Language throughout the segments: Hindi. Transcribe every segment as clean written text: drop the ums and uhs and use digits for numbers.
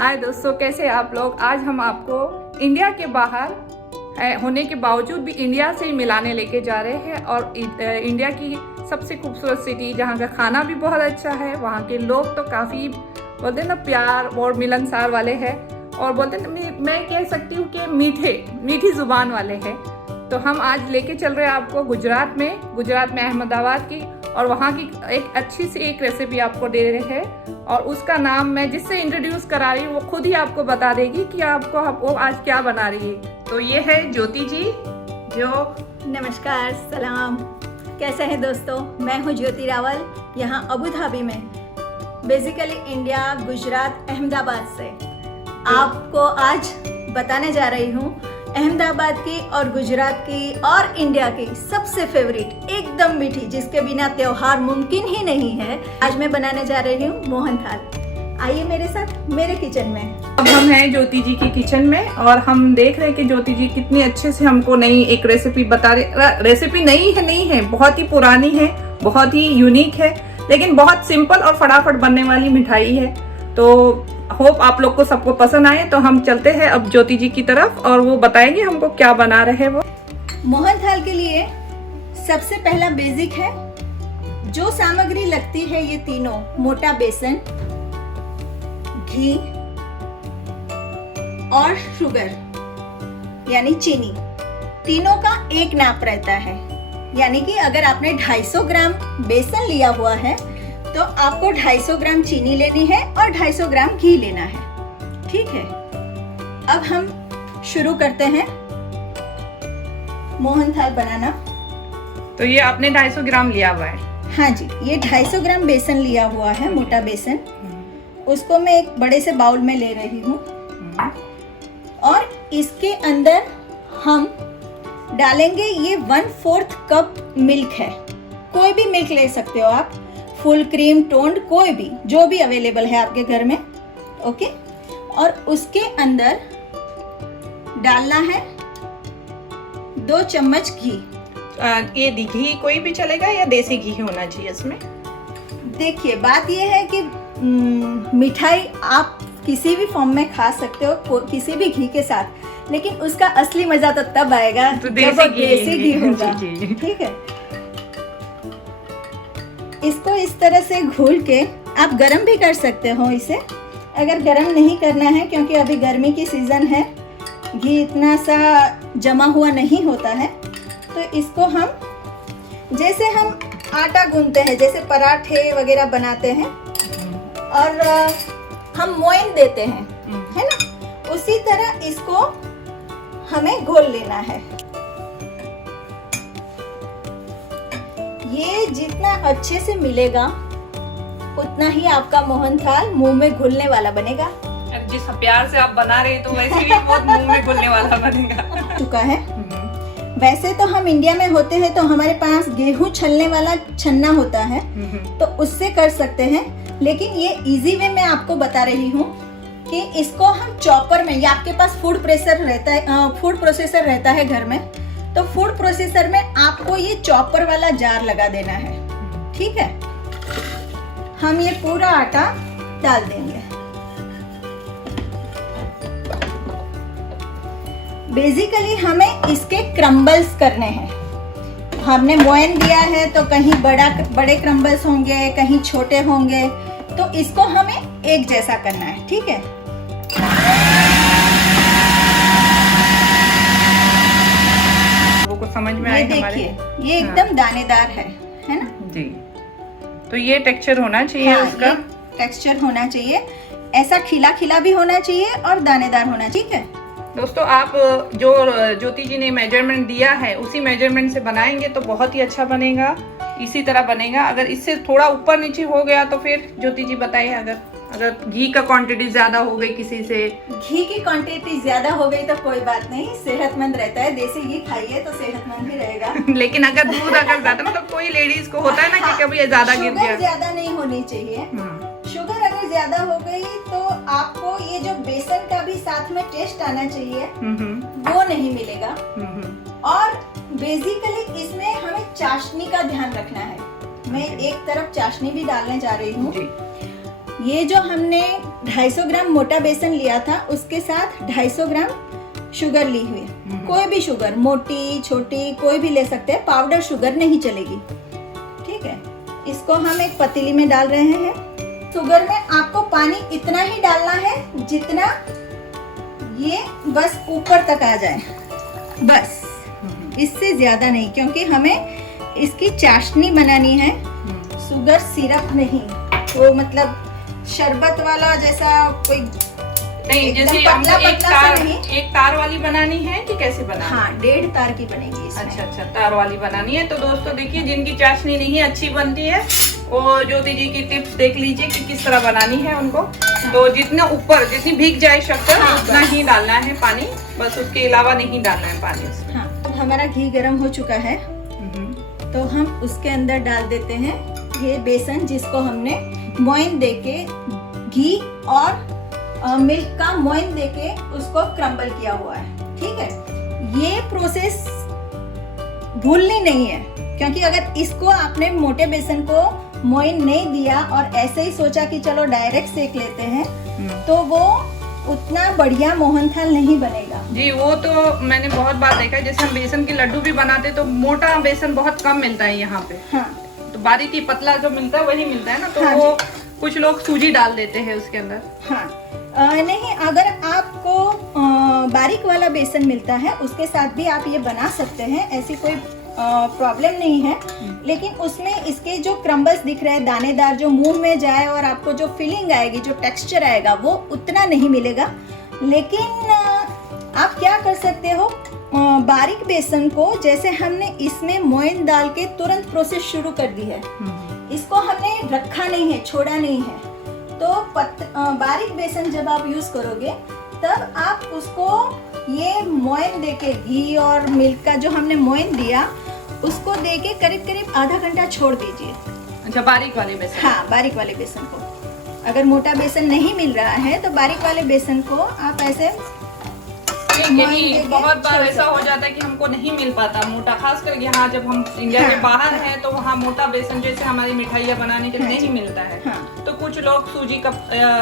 हाय दोस्तों, कैसे हैं आप लोग। आज हम आपको इंडिया के बाहर होने के बावजूद भी इंडिया से ही मिलाने लेके जा रहे हैं और इंडिया की सबसे खूबसूरत सिटी जहाँ का खाना भी बहुत अच्छा है। वहाँ के लोग तो काफ़ी बोलते हैं ना प्यार और मिलनसार वाले हैं और बोलते हैं मैं कह सकती हूँ कि मीठी ज़ुबान वाले हैं। तो हम आज लेके चल रहे हैं आपको गुजरात में अहमदाबाद की, और वहाँ की एक अच्छी सी एक रेसिपी आपको दे रहे हैं और उसका नाम मैं जिससे इंट्रोड्यूस करा रही हूँ वो खुद ही आपको बता देगी कि आपको आज क्या बना रही है। तो ये है ज्योति जी। जो नमस्कार, सलाम, कैसे हैं दोस्तों। मैं हूँ ज्योति रावल, यहाँ अबू धाबी में, बेसिकली इंडिया, गुजरात, अहमदाबाद से आपको आज बताने जा रही हूँ अहमदाबाद की और गुजरात की और इंडिया की सबसे फेवरेट एकदम मीठी, जिसके बिना त्योहार मुमकिन ही नहीं है। आज मैं बनाने जा रही हूँ मोहन थाल। आइए मेरे साथ मेरे किचन में। अब हम हैं ज्योति जी की किचन में और हम देख रहे हैं कि ज्योति जी कितनी अच्छे से हमको नई एक रेसिपी बता रहे। रेसिपी नहीं है, बहुत ही पुरानी है, बहुत ही यूनिक है, लेकिन बहुत सिंपल और फटाफट बनने वाली मिठाई है। तो होप आप लोग को सबको पसंद आए। तो हम चलते हैं अब ज्योति जी की तरफ और वो बताएंगे हमको क्या बना रहे हैं वो। मोहन थाल के लिए सबसे पहला बेसिक है, जो सामग्री लगती है ये तीनों: मोटा बेसन, घी और शुगर यानी चीनी, तीनों का एक नाप रहता है। यानी कि अगर आपने 250 ग्राम बेसन लिया हुआ है तो आपको 250 ग्राम चीनी लेनी है और 250 ग्राम घी लेना है। ठीक है, अब हम शुरू करते हैं मोहन थाल बनाना। तो ये आपने 250 ग्राम लिया हुआ है? हाँ जी, ये 250 ग्राम बेसन लिया हुआ है, मोटा बेसन। उसको मैं एक बड़े से बाउल में ले रही हूँ और इसके अंदर हम डालेंगे ये 1/4 कप मिल्क है। कोई भी मिल्क ले सकते हो आप, फुल क्रीम, टोन्ड, कोई भी, जो भी अवेलेबल है आपके घर में। ओके, और उसके अंदर डालना है 2 चम्मच घी। ये घी कोई भी चलेगा या देसी घी होना चाहिए इसमें? देखिए, बात ये है कि मिठाई आप किसी भी फॉर्म में खा सकते हो, किसी भी घी के साथ, लेकिन उसका असली मजा तो तब आएगा तो जब देसी घी होगा। ठीक है, इसको इस तरह से घोल के आप गरम भी कर सकते हो इसे। अगर गरम नहीं करना है, क्योंकि अभी गर्मी की सीजन है, घी इतना सा जमा हुआ नहीं होता है, तो इसको हम जैसे हम आटा गूंथते हैं, जैसे पराठे वगैरह बनाते हैं और हम मोइन देते हैं, है ना, उसी तरह इसको हमें घोल लेना है। ये जितना अच्छे से मिलेगा उतना ही आपका मोहन थाल मुंह में घुलने वाला बनेगा। जिस प्यार से आप बना रहे तो वैसे भी बहुत मुंह में घुलने वाला बनेगा। चुका है। वैसे तो हम इंडिया में होते हैं तो हमारे पास गेहूं छलने वाला छन्ना होता है, तो उससे कर सकते हैं, लेकिन ये इजी वे में आपको बता रही हूँ कि इसको हम चॉपर में, या आपके पास फूड प्रोसेसर रहता है घर में, तो फूड प्रोसेसर में आपको ये चॉपर वाला जार लगा देना है। ठीक है, हम ये पूरा आटा डाल देंगे। बेसिकली हमें इसके क्रम्बल्स करने हैं। हमने मोयन दिया है तो कहीं बड़े क्रम्बल्स होंगे, कहीं छोटे होंगे, तो इसको हमें एक जैसा करना है। ठीक है, को समझ में आए। ये देखिए, ये एकदम दानेदार है ना जी। तो ये टेक्सचर होना चाहिए। हाँ, उसका टेक्सचर होना चाहिए, ऐसा खिला खिला भी होना चाहिए और दानेदार होना। ठीक है दोस्तों, आप जो ज्योति जी ने मेजरमेंट दिया है उसी मेजरमेंट से बनाएंगे तो बहुत ही अच्छा बनेगा, इसी तरह बनेगा। अगर इससे थोड़ा ऊपर नीचे हो गया तो फिर ज्योति जी बताइए, अगर घी का क्वांटिटी ज्यादा हो गई, किसी से घी की क्वांटिटी ज्यादा हो गई तो कोई बात नहीं, सेहतमंद रहता है, देसी घी खाइए तो सेहतमंद ही रहेगा। लेकिन अगर दूध ज्यादा, मतलब कोई लेडीज को होता है ना कि कभी ज्यादा गिर गया, ज्यादा नहीं होनी चाहिए। शुगर अगर ज्यादा हो गई तो आपको ये जो बेसन का भी साथ में टेस्ट आना चाहिए वो नहीं मिलेगा। और बेसिकली इसमें हमें चाशनी का ध्यान रखना है। मैं एक तरफ चाशनी भी डालने जा रही हूँ। ये जो हमने 250 ग्राम मोटा बेसन लिया था उसके साथ 250 ग्राम शुगर ली हुई है। कोई भी शुगर, मोटी छोटी कोई भी ले सकते हैं, पाउडर शुगर नहीं चलेगी। ठीक है, इसको हम एक पतीली में डाल रहे हैं। शुगर में आपको पानी इतना ही डालना है जितना ये बस ऊपर तक आ जाए, बस, इससे ज्यादा नहीं, क्योंकि हमें इसकी चाशनी बनानी है, शुगर सिरप नहीं, वो मतलब शरबत वाला जैसा कोई नहीं, जैसे पतला हमको पतला एक तार वाली बनानी है कि कैसे बनानी है? हाँ, 1.5 तार की बनेगी इसमें। अच्छा, तार वाली बनानी है। तो दोस्तों देखिए, जिनकी चाशनी नहीं अच्छी बनती है वो ज्योति जी की टिप्स देख लीजिए कि किस तरह बनानी है उनको। तो जितना ऊपर, जितनी भीग जाए शक्कर, उतना ही डालना है पानी, बस उसके अलावा नहीं डालना है पानी उसमें। हाँ, अब हमारा घी गर्म हो चुका है, तो हम उसके अंदर डाल देते हैं ये बेसन जिसको हमने मोइन देके, घी और मिल्क का मोइन देके उसको क्रम्बल किया हुआ है। ठीक है, ये प्रोसेस भूलनी नहीं है, क्योंकि अगर इसको आपने मोटे बेसन को मोइन नहीं दिया और ऐसे ही सोचा कि चलो डायरेक्ट सेक लेते हैं, तो वो उतना बढ़िया मोहनथाल नहीं बनेगा। जी, वो तो मैंने बहुत बार देखा है। जैसे हम बेसन के लड्डू भी बनाते तो मोटा बेसन बहुत कम मिलता है यहाँ पे। हाँ, तो बारीक ही पतला जो मिलता है वही मिलता है ना, तो हाँ, वो कुछ लोग सूजी डाल देते हैं उसके अंदर। हाँ, नहीं, अगर आपको बारीक वाला बेसन मिलता है उसके साथ भी आप ये बना सकते हैं, ऐसी कोई प्रॉब्लम नहीं है। लेकिन उसमें इसके जो क्रम्बल्स दिख रहे हैं दानेदार, जो मुंह में जाए और आपको जो फीलिंग आएगी, जो टेक्सचर आएगा, वो उतना नहीं मिलेगा। लेकिन आप क्या कर सकते हो, बारीक बेसन को, जैसे हमने इसमें मोइन डाल के तुरंत प्रोसेस शुरू कर दी है, इसको हमने रखा नहीं है, छोड़ा नहीं है, तो बारीक बेसन जब आप यूज करोगे तब आप उसको ये मोइन देके, घी और मिल्क का जो हमने मोइन दिया उसको देके करीब करीब आधा घंटा छोड़ दीजिए। अच्छा, बारीक वाले बेसन? हाँ, बारीक वाले बेसन को। अगर मोटा बेसन नहीं मिल रहा है तो बारीक वाले बेसन को आप ऐसे बहुत बार ऐसा हो जाता है कि हमको नहीं मिल पाता मोटा, खास करके यहाँ जब हम इंडिया के बाहर हैं तो वहाँ मोटा बेसन जैसे हमारी मिठाइयाँ बनाने के नहीं मिलता है। तो कुछ लोग सूजी का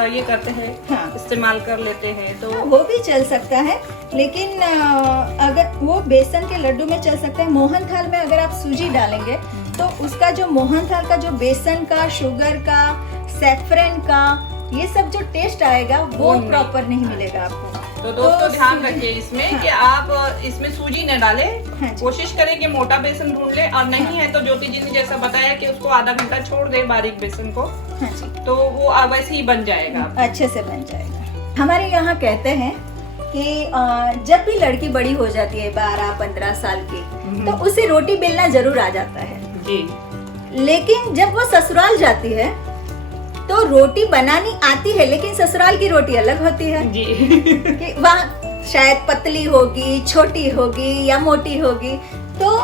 ये करते हैं, इस्तेमाल कर लेते हैं, तो वो भी चल सकता है। लेकिन अगर वो बेसन के लड्डू में चल सकता है, मोहनथाल में अगर आप सूजी डालेंगे तो उसका जो मोहनथाल का जो बेसन का, शुगर का, सैफरन का, ये सब जो टेस्ट आएगा वो प्रॉपर नहीं मिलेगा आपको। तो दोस्तों ध्यान रखिए इसमें कि आप इसमें सूजी न डालें, कोशिश करें कि मोटा बेसन ढूंढ ले, और नहीं है तो ज्योति जी ने जैसा बताया कि उसको आधा घंटा छोड़ दे बारीक बेसन को, तो वो वैसे ही बन जाएगा, अच्छे से बन जाएगा। हमारे यहाँ कहते हैं कि जब भी लड़की बड़ी हो जाती है 12-15 साल की, तो उसे रोटी बेलना जरूर आ जाता है जी। लेकिन जब वो ससुराल जाती है तो रोटी बनानी आती है, लेकिन ससुराल की रोटी अलग होती है जी। कि वहाँ शायद पतली होगी, छोटी होगी या मोटी होगी। तो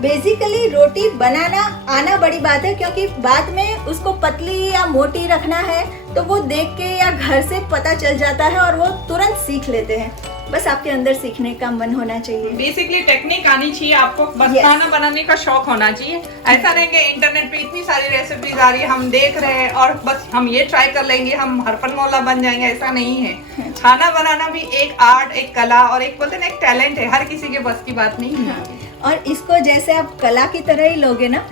बेसिकली रोटी बनाना आना बड़ी बात है, क्योंकि बाद में उसको पतली या मोटी रखना है तो वो देख के या घर से पता चल जाता है और वो तुरंत सीख लेते हैं। बस आपके अंदर सीखने का मन होना चाहिए, बेसिकली टेक्निक आनी चाहिए आपको, बस खाना बनाने का शौक होना चाहिए। ऐसा नहीं कि इंटरनेट पे इतनी सारी रेसिपीज आ रही है, हम देख रहे हैं और बस हम ये ट्राई कर लेंगे, हम हरफन मौला बन जाएंगे, ऐसा नहीं है। खाना बनाना भी एक आर्ट, एक कला और एक बोलते हैं एक टैलेंट है, हर किसी के बस की बात नहीं है। और इसको जैसे आप कला की तरह ही लोगे ना,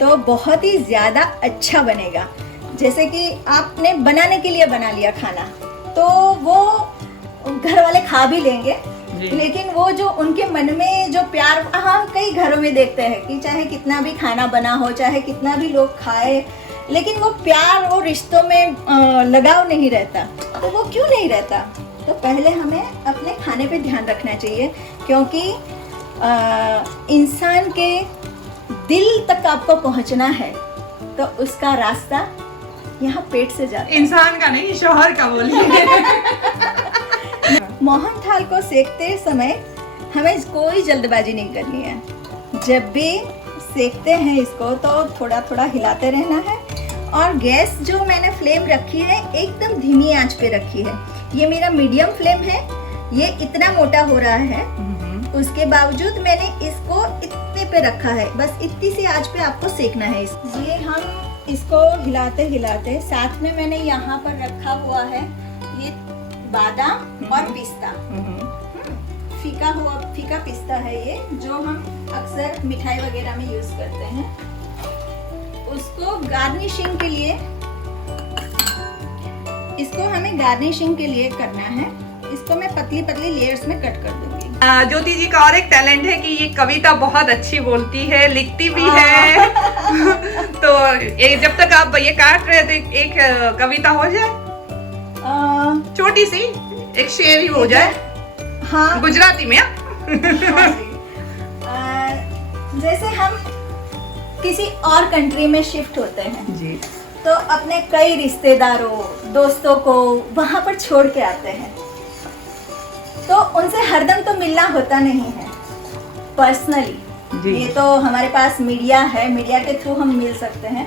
तो बहुत ही ज्यादा अच्छा बनेगा। जैसे कि आपने बनाने के लिए बना लिया खाना, तो वो घर वाले खा भी लेंगे, लेकिन वो जो उनके मन में जो प्यार, हाँ कई घरों में देखते हैं कि चाहे कितना भी खाना बना हो, चाहे कितना भी लोग खाए, लेकिन वो प्यार, वो रिश्तों में लगाव नहीं रहता। तो वो क्यों नहीं रहता? तो पहले हमें अपने खाने पे ध्यान रखना चाहिए, क्योंकि इंसान के दिल तक आपको पहुंचना है तो उसका रास्ता यहाँ पेट से जाता है। इंसान का नहीं, शौहर का बोलिए। मोहनथाल को सेकते समय हमें कोई जल्दबाजी नहीं करनी है। जब भी सेकते हैं इसको तो थोड़ा थोड़ा हिलाते रहना है, और गैस जो मैंने फ्लेम रखी है एकदम धीमी आंच पे रखी है। ये मेरा मीडियम फ्लेम है, ये इतना मोटा हो रहा है, उसके बावजूद मैंने इसको इतने पे रखा है, बस इतनी सी आंच पे आपको सेकना है। ये हम इसको हिलाते हिलाते, साथ में मैंने यहाँ पर रखा हुआ है ये बादाम और पिस्ता। फीका पिस्ता है ये, जो हम अक्सर मिठाई वगैरह में यूज करते हैं। उसको गार्निशिंग के लिए, इसको हमें गार्निशिंग के लिए करना है। इसको मैं पतली पतली लेयर्स में कट कर दूंगी। ज्योति जी का और एक टैलेंट है कि ये कविता बहुत अच्छी बोलती है, लिखती भी है। तो ये जब तक आप ये काट रहे थे, एक कविता हो जाए, छोटी सी एक शेर ही हो जाए। हाँ, गुजराती में। हाँ जी। जैसे हम किसी और कंट्री में शिफ्ट होते हैं जी, तो अपने कई रिश्तेदारों, दोस्तों को वहां पर छोड़ के आते हैं, तो उनसे हरदम तो मिलना होता नहीं है पर्सनली। ये तो हमारे पास मीडिया है, मीडिया के थ्रू हम मिल सकते हैं।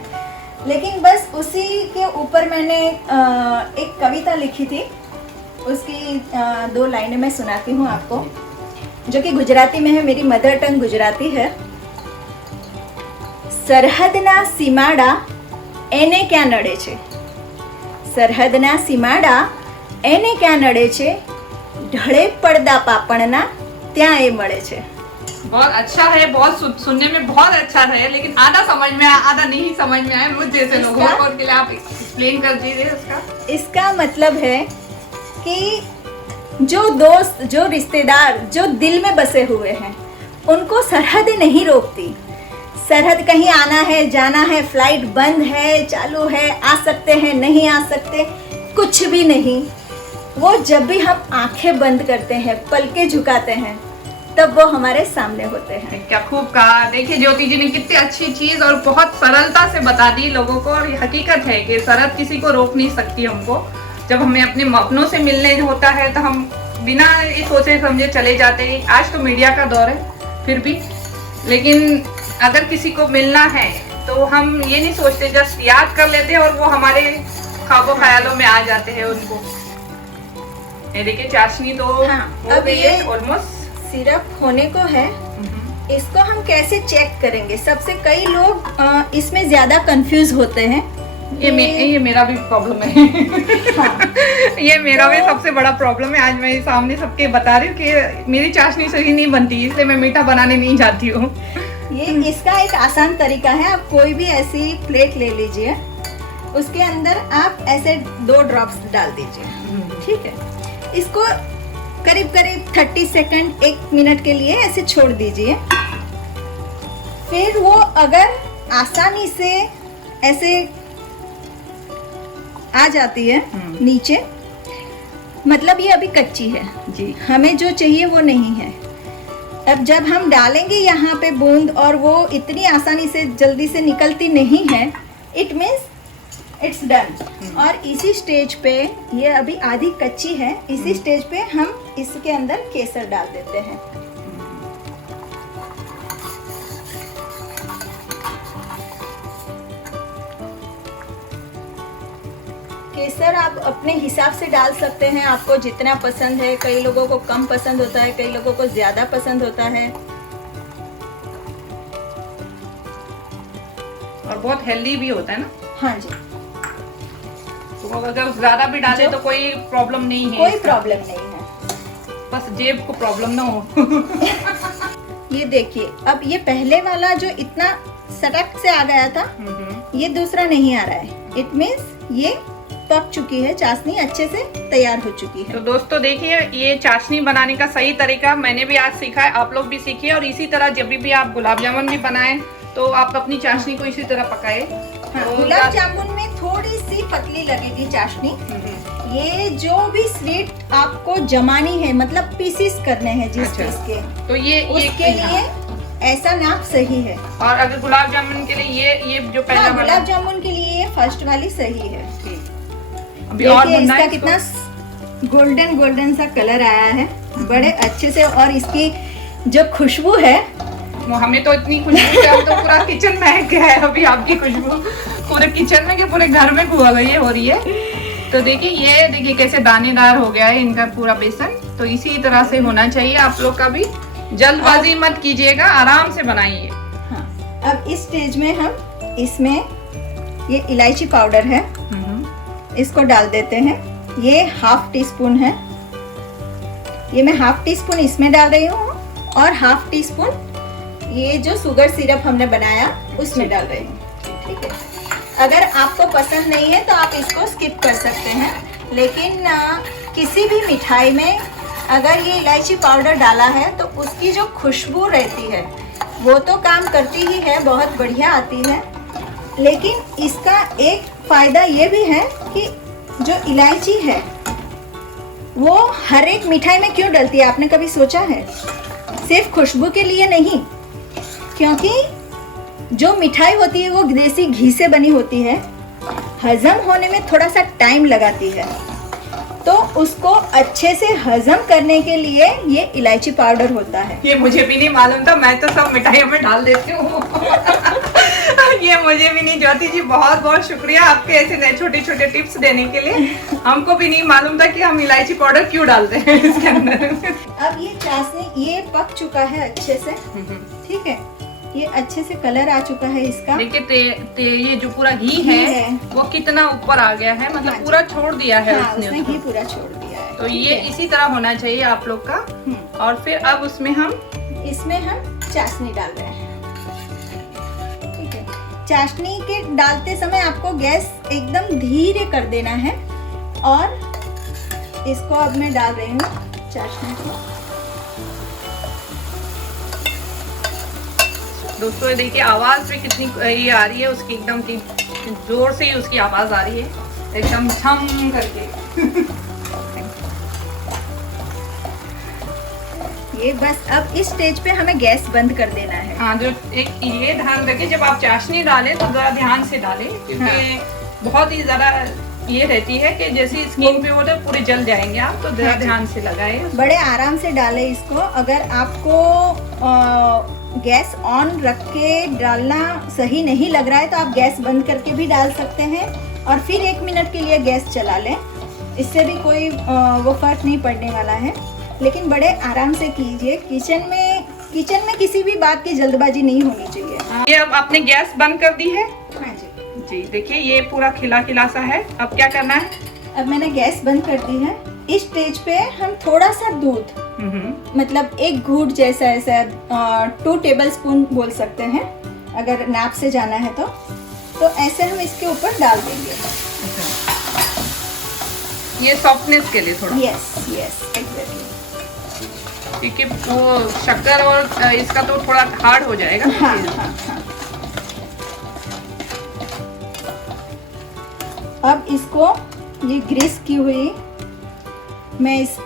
लेकिन बस उसी के ऊपर मैंने एक कविता लिखी थी, उसकी 2 लाइनें मैं सुनाती हूँ आपको, जो कि गुजराती में है। मेरी मदर टंग गुजराती है। सरहदना सीमाड़ा એને ક્યાં નડે છે, સરહદના સીમાડા એને ક્યાં નડે છે, ઢળે પડદા પાપણના ત્યાં એ મળે છે। बहुत अच्छा है, बहुत सुनने में बहुत अच्छा है, लेकिन आधा समझ में आया, आधा नहीं समझ में आया मुझ जैसे लोगों को। उनके लिए आप एक्सप्लेन कर दीजिए उसका। इसका मतलब है कि जो दोस्त, जो रिश्तेदार, जो दिल में बसे हुए हैं, उनको सरहदें नहीं रोकती। सरहद कहीं आना है, जाना है, फ्लाइट बंद है, चालू है, आ सकते हैं, नहीं आ सकते, कुछ भी नहीं। वो जब भी हम आंखें बंद करते हैं, पलके झुकाते हैं, तब वो हमारे सामने होते हैं। क्या खूब कहा। देखिए ज्योति जी ने कितनी अच्छी चीज और बहुत सरलता से बता दी लोगों को। और ये हकीकत है कि सरहद किसी को रोक नहीं सकती हमको। जब हमें अपने अपनों से मिलने होता है तो हम बिना ये सोचे समझे चले जाते हैं। आज तो मीडिया का दौर है फिर भी, लेकिन अगर किसी को मिलना है तो हम ये नहीं सोचते, जस्ट याद कर लेते हैं और वो हमारे ख्वाबों ख्यालों में आ जाते हैं उनको। ये देखिए चाशनी तो हो गई है ऑलमोस्ट। सिरप होने को है। इसको हम कैसे चेक करेंगे? सबसे कई लोग इसमें ज्यादा कंफ्यूज होते हैं। ये मेरा भी प्रॉब्लम है। हाँ। ये मेरा भी सबसे बड़ा प्रॉब्लम है। आज मैं सामने सबके बता रही हूँ कि मेरी चाशनी सही नहीं बनती, इसलिए मैं मीठा बनाने नहीं जाती हूँ। ये इसका एक आसान तरीका है। आप कोई भी ऐसी प्लेट ले लीजिए, उसके अंदर आप ऐसे 2 ड्रॉप्स डाल दीजिए, ठीक है। इसको करीब करीब 30 सेकंड, 1 मिनट के लिए ऐसे छोड़ दीजिए। फिर वो अगर आसानी से ऐसे आ जाती है नीचे, मतलब ये अभी कच्ची है जी, हमें जो चाहिए वो नहीं है। अब जब हम डालेंगे यहाँ पे बूंद और वो इतनी आसानी से जल्दी से निकलती नहीं है, इट मीन्स इट्स डन। और इसी स्टेज पे, ये अभी आधी कच्ची है, इसी स्टेज पे हम इसके अंदर केसर डाल देते हैं। केसर आप अपने हिसाब से डाल सकते हैं, आपको जितना पसंद है। कई लोगों को कम पसंद होता है, कई लोगों को ज्यादा पसंद होता है। और बहुत हेल्दी भी होता है ना। हाँ जी, तो अगर ज्यादा भी डाले तो कोई प्रॉब्लम नहीं है। कोई प्रॉब्लम नहीं है, बस जेब को प्रॉब्लम ना हो। ये देखिए, अब ये पहले वाला जो इतना सटक से आ गया था, ये दूसरा नहीं आ रहा है। इट मीन्स ये पक चुकी है, चाशनी अच्छे से तैयार हो चुकी है। तो दोस्तों देखिए, ये चाशनी बनाने का सही तरीका मैंने भी आज सीखा है, आप लोग भी सीखिए। और इसी तरह जब भी आप गुलाब जामुन भी बनाएं तो आप अपनी चाशनी को इसी तरह पकाए। हाँ, गुलाब जामुन में थोड़ी सी पतली लगेगी चाशनी। ये जो भी स्वीट आपको जमानी है, मतलब पीसेस करने हैं जिस चीज के, तो ये उसके लिए ऐसा नाप सही है। और अगर गुलाब जामुन के लिए ये जो पहला वाला, गुलाब जामुन के लिए ये फर्स्ट वाली सही है। अभी और इसका कितना गोल्डन गोल्डन सा कलर आया है, बड़े अच्छे से। और इसकी जो खुशबू है, वो हमें तो इतनी खुशबू है, तो पूरा किचन महक गया है अभी आपकी खुशबू पूरे किचन में, कि पूरे घर में हुआ गई है हो रही है। तो देखिए, ये देखिए कैसे दानेदार हो गया है इनका पूरा बेसन। तो इसी तरह से होना चाहिए आप लोग का भी। जल्दबाजी मत कीजिएगा, आराम से बनाइए। हाँ, अब इस स्टेज में हम इसमें ये इलायची पाउडर है, इसको डाल देते हैं। ये 1/2 टीस्पून है, ये मैं 1/2 टीस्पून इसमें डाल रही हूँ और 1/2 टीस्पून ये जो शुगर सिरप हमने बनाया उसमें डाल रही हूँ। ठीक है, अगर आपको पसंद नहीं है तो आप इसको स्किप कर सकते हैं, लेकिन किसी भी मिठाई में अगर ये इलायची पाउडर डाला है तो उसकी जो खुशबू रहती है वो तो काम करती ही है, बहुत बढ़िया आती है। लेकिन इसका एक फ़ायदा ये भी है कि जो इलायची है वो हर एक मिठाई में क्यों डलती है, आपने कभी सोचा है? सिर्फ खुशबू के लिए नहीं, क्योंकि जो मिठाई होती है वो देसी घी से बनी होती है, हजम होने में थोड़ा सा टाइम लगाती है, तो उसको अच्छे से हजम करने के लिए ये इलायची पाउडर होता है। ये मुझे भी नहीं मालूम था, मैं तो सब मिठाइयों में डाल देती हूँ। ये मुझे भी नहीं। ज्योति जी बहुत बहुत शुक्रिया आपके ऐसे नए छोटे छोटे टिप्स देने के लिए। हमको भी नहीं मालूम था कि हम इलायची पाउडर क्यों डालते हैं इसके अंदर। अब ये चाशनी ये पक चुका है अच्छे से, ठीक है, ये अच्छे से कलर आ चुका है इसका। देखिए ये जो पूरा घी है वो कितना ऊपर आ गया है, मतलब पूरा छोड़ दिया है। हाँ, उसने घी पूरा छोड़ दिया है। तो ये इसी तरह होना चाहिए आप लोग का। और फिर अब उसमें हम चाशनी डाल रहे हैं। ठीक है, चाशनी के डालते समय आपको गैस एकदम धीरे कर देना है। और इसको अब मैं डाल रही हूँ चाशनी को। दोस्तों देखिए आवाज भी कितनी ये आ रही है उसकी, एकदम की जोर से ही उसकी आवाज आ रही है, एकदम छम करके। ये बस अब इस स्टेज पे हमें गैस बंद कर देना है। हाँ, जो एक ये ध्यान रखें जब आप चाशनी डालें तो जरा ध्यान से डालें, क्योंकि बहुत ही ज्यादा ये रहती है कि जैसे स्किन पे वो तो पूरे जल जाएंगे आप, तो जरा ध्यान से लगाएं। बड़े आराम से डालें इसको। अगर आपको गैस ऑन रख के डालना सही नहीं लग रहा है तो आप गैस बंद करके भी डाल सकते हैं और फिर 1 मिनट के लिए गैस चला लें, इससे भी कोई वो फर्क नहीं पड़ने वाला है। लेकिन बड़े आराम से कीजिए। किचन में किसी भी बात की जल्दबाजी नहीं होनी चाहिए। ये अब आपने गैस बंद कर दी है? हाँ जी। जी देखिए ये पूरा खिला खिला सा है। अब क्या करना है? अब मैंने गैस बंद कर दी है। इस स्टेज पे हम थोड़ा सा दूध, मतलब 1 घूंट जैसा, ऐसा 2 टेबलस्पून बोल सकते हैं अगर नाप से जाना है तो ऐसे हम इसके ऊपर डाल देंगे। ये सॉफ्टनेस के लिए थोड़ा। यस एग्जैक्टली, क्योंकि वो शक्कर और इसका तो थोड़ा हार्ड हो जाएगा। हाँ। अब इसको ये ग्रीस की हुई मैं इस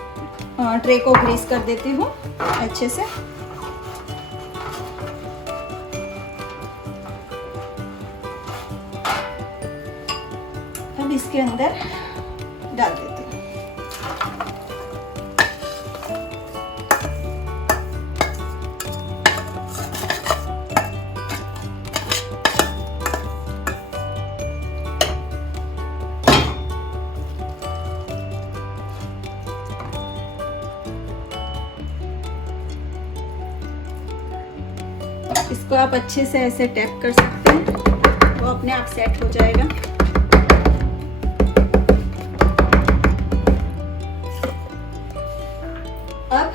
ट्रे को ग्रीस कर देती हूँ अच्छे से। अब इसके अंदर डाल देती हूँ। इसको आप अच्छे से ऐसे टैप कर सकते हैं, वो अपने आप सेट हो जाएगा। अब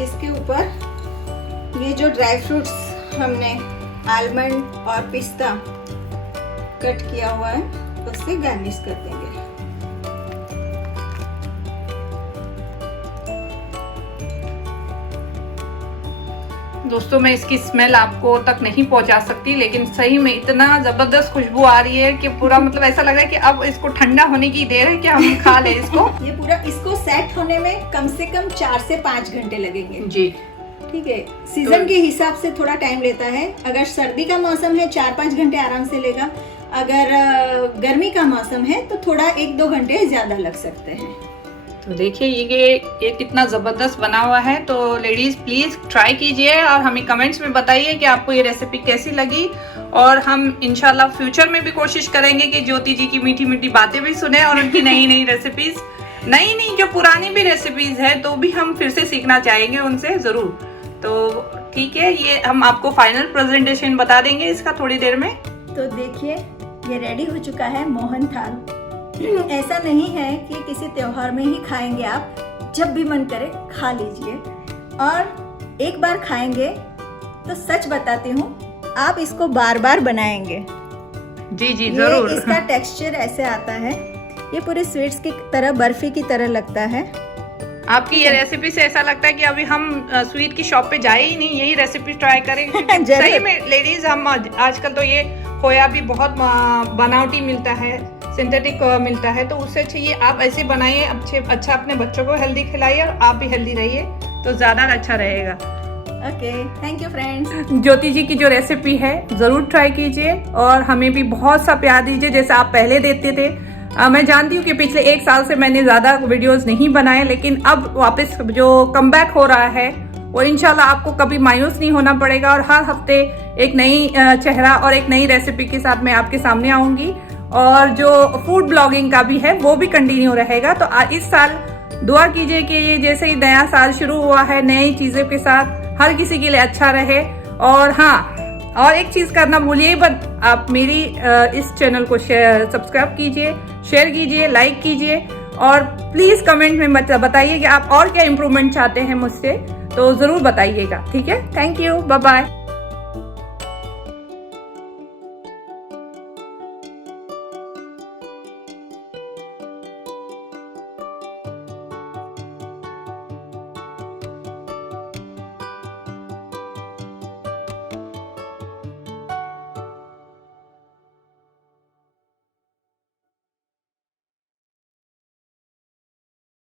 इसके ऊपर ये जो ड्राई फ्रूट्स हमने आलमंड और पिस्ता कट किया हुआ है उससे गार्निश कर देंगे। दोस्तों मैं इसकी स्मेल आपको तक नहीं पहुंचा सकती, लेकिन सही में इतना जबरदस्त खुशबू आ रही है कि पूरा मतलब ऐसा लग रहा है कि अब इसको ठंडा होने की देर है कि हम खा लें इसको। ये पूरा इसको सेट होने में कम से कम 4 से 5 घंटे लगेंगे जी। ठीक है, सीजन के हिसाब से थोड़ा टाइम लेता है। अगर सर्दी का मौसम है 4-5 घंटे आराम से लेगा, अगर गर्मी का मौसम है तो थोड़ा 1-2 घंटे ज्यादा लग सकते हैं। तो देखिए ये कितना ज़बरदस्त बना हुआ है। तो लेडीज़ प्लीज़ ट्राई कीजिए और हमें कमेंट्स में बताइए कि आपको ये रेसिपी कैसी लगी। और हम इंशाल्लाह फ्यूचर में भी कोशिश करेंगे कि ज्योति जी की मीठी मीठी बातें भी सुने और उनकी नई नई रेसिपीज़, नई जो पुरानी भी रेसिपीज़ है तो भी हम फिर से सीखना चाहेंगे उनसे ज़रूर। तो ठीक है, ये हम आपको फाइनल प्रेजेंटेशन बता देंगे इसका थोड़ी देर में। तो देखिए ये रेडी हो चुका है मोहन थाल। ऐसा नहीं है कि किसी त्योहार में ही खाएंगे, आप जब भी मन करे खा लीजिए। और एक बार खाएंगे तो सच बताती हूँ, आप इसको बार बार बनाएंगे। जी जी जरूर। इसका टेक्सचर ऐसे आता है, ये पूरे स्वीट्स की तरह, बर्फी की तरह लगता है। आपकी ये रेसिपी से ऐसा लगता है कि अभी हम स्वीट की शॉप पे जाए ही नहीं, यही रेसिपी ट्राई करें। सही में लेडीज, हम आजकल तो ये खोया भी बहुत बनावटी मिलता है, सिंथेटिक मिलता है, तो उससे अच्छा ये आप ऐसे बनाइए, अच्छा अपने बच्चों को हेल्दी खिलाइए और आप भी हेल्दी रहिए, तो ज़्यादा अच्छा रहेगा। Okay, thank you friends. Jyoti ji की जो रेसिपी है ज़रूर ट्राई कीजिए और हमें भी बहुत सा प्यार दीजिए जैसे आप पहले देते थे। मैं जानती हूँ कि पिछले 1 साल से मैंने ज़्यादा वीडियोस नहीं बनाए, लेकिन अब वापस जो कमबैक हो रहा है वो इंशाल्लाह आपको कभी मायूस नहीं होना पड़ेगा और हर हफ्ते एक नई चेहरा और एक नई रेसिपी के साथ मैं आपके सामने आऊँगी। और जो फूड ब्लॉगिंग का भी है वो भी कंटिन्यू रहेगा। तो इस साल दुआ कीजिए कि ये जैसे ही नया साल शुरू हुआ है नई चीज़ों के साथ हर किसी के लिए अच्छा रहे। और हाँ, और एक चीज़ करना भूलिए, आप मेरी इस चैनल को सब्सक्राइब कीजिए, शेयर कीजिए, लाइक कीजिए और प्लीज़ कमेंट में बताइए कि आप और क्या इम्प्रूवमेंट चाहते हैं मुझसे, तो ज़रूर बताइएगा। ठीक है, थैंक यू, बाय बाय।